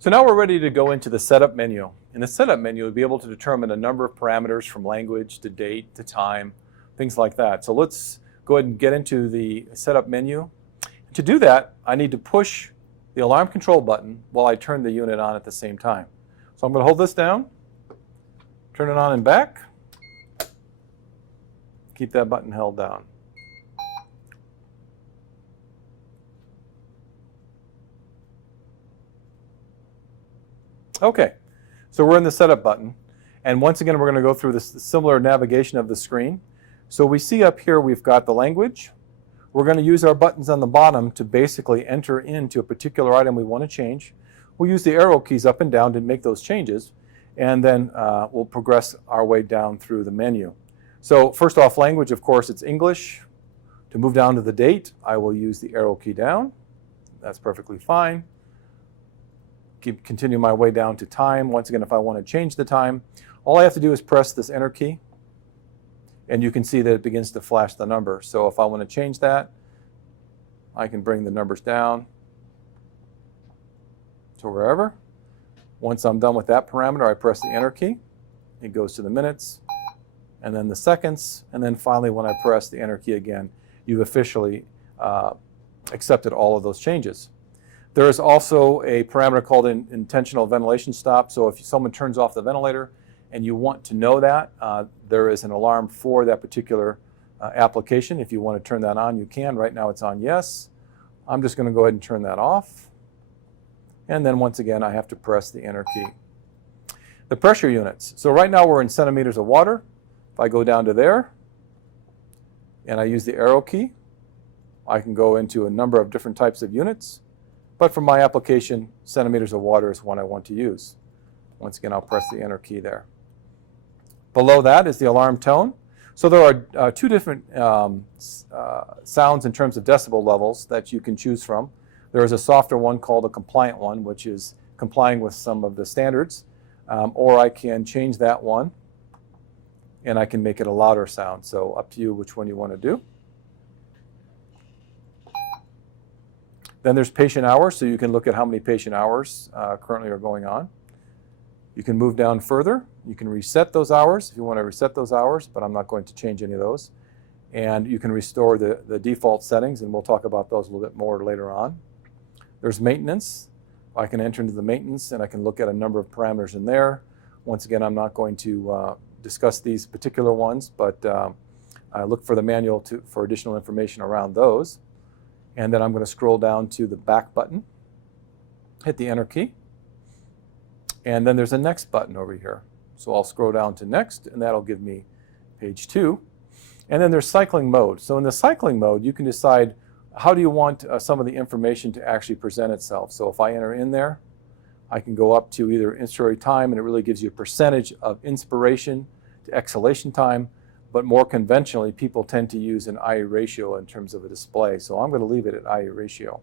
So now we're ready to go into the setup menu. In the setup menu, we'll be able to determine a number of parameters from language to date to time, things like that. So let's go ahead and get into the setup menu. To do that, I need to push the alarm control button while I turn the unit on at the same time. So I'm going to hold this down, turn it on and back, keep that button held down. Okay, so we're in the setup button, and once again we're going to go through this similar navigation of the screen. So we see up here we've got the language. We're going to use our buttons on the bottom to basically enter into a particular item we want to change. We'll use the arrow keys up and down to make those changes, and then we'll progress our way down through the menu. So first off, language, of course, it's English. To move down to the date, I will use the arrow key down. That's perfectly fine. Continue my way down to time. Once again, if I want to change the time, all I have to do is press this enter key, and you can see that it begins to flash the number. So if I want to change that, I can bring the numbers down to wherever. Once I'm done with that parameter, I press the enter key. It goes to the minutes, and then the seconds, and then finally when I press the enter key again, you've officially accepted all of those changes. There is also a parameter called intentional ventilation stop. So if someone turns off the ventilator and you want to know that, there is an alarm for that particular application. If you want to turn that on, you can. Right now it's on yes. I'm just going to go ahead and turn that off. And then once again, I have to press the enter key. The pressure units. So right now we're in centimeters of water. If I go down to there and I use the arrow key, I can go into a number of different types of units. But for my application, centimeters of water is one I want to use. Once again, I'll press the enter key there. Below that is the alarm tone. So there are two different sounds in terms of decibel levels that you can choose from. There is a softer one called a compliant one, which is complying with some of the standards. Or I can change that one, and I can make it a louder sound. So up to you which one you want to do. Then there's patient hours, so you can look at how many patient hours currently are going on. You can move down further. You can reset those hours if you want to reset those hours, but I'm not going to change any of those. And you can restore the default settings, and we'll talk about those a little bit more later on. There's maintenance. I can enter into the maintenance, and I can look at a number of parameters in there. Once again, I'm not going to discuss these particular ones, but I look for the manual for additional information around those. And then I'm going to scroll down to the back button, hit the enter key, and then there's a next button over here. So I'll scroll down to next, and that'll give me page 2. And then there's cycling mode. So in the cycling mode, you can decide how do you want some of the information to actually present itself. So if I enter in there, I can go up to either inspiratory time, and it really gives you a percentage of inspiration to exhalation time. But more conventionally, people tend to use an IE ratio in terms of a display. So I'm going to leave it at IE ratio.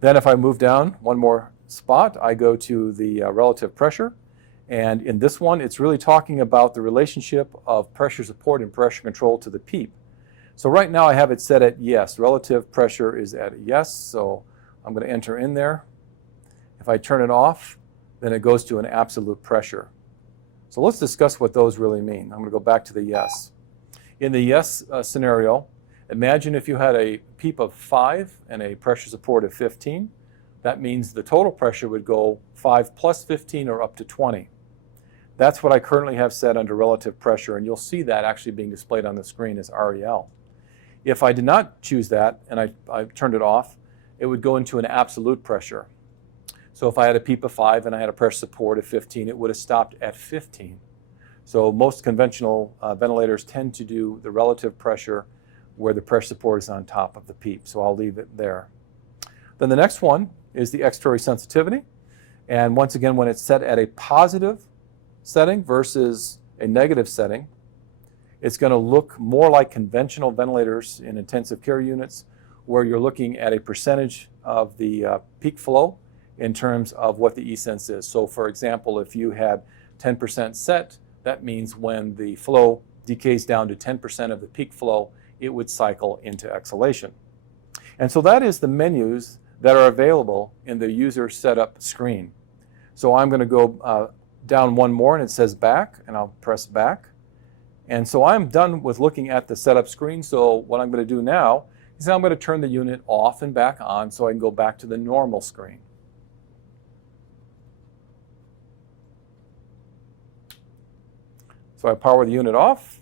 Then if I move down one more spot, I go to the relative pressure. And in this one, it's really talking about the relationship of pressure support and pressure control to the PEEP. So right now I have it set at yes. Relative pressure is at yes. So I'm going to enter in there. If I turn it off, then it goes to an absolute pressure. So let's discuss what those really mean. I'm going to go back to the yes. In the yes scenario, imagine if you had a PEEP of 5 and a pressure support of 15. That means the total pressure would go 5 plus 15 or up to 20. That's what I currently have set under relative pressure, and you'll see that actually being displayed on the screen as REL. If I did not choose that and I turned it off, it would go into an absolute pressure. So if I had a PEEP of 5 and I had a pressure support of 15, it would have stopped at 15. So most conventional ventilators tend to do the relative pressure where the pressure support is on top of the PEEP. So I'll leave it there. Then the next one is the expiratory sensitivity. And once again, when it's set at a positive setting versus a negative setting, it's going to look more like conventional ventilators in intensive care units, where you're looking at a percentage of the peak flow in terms of what the e-sense is. So for example, if you had 10% set, that means when the flow decays down to 10% of the peak flow, it would cycle into exhalation. And so that is the menus that are available in the user setup screen. So I'm going to go down one more, and it says back, and I'll press back. And so I'm done with looking at the setup screen. So what I'm going to do now is I'm going to turn the unit off and back on so I can go back to the normal screen. So I power the unit off,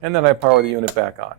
and then I power the unit back on.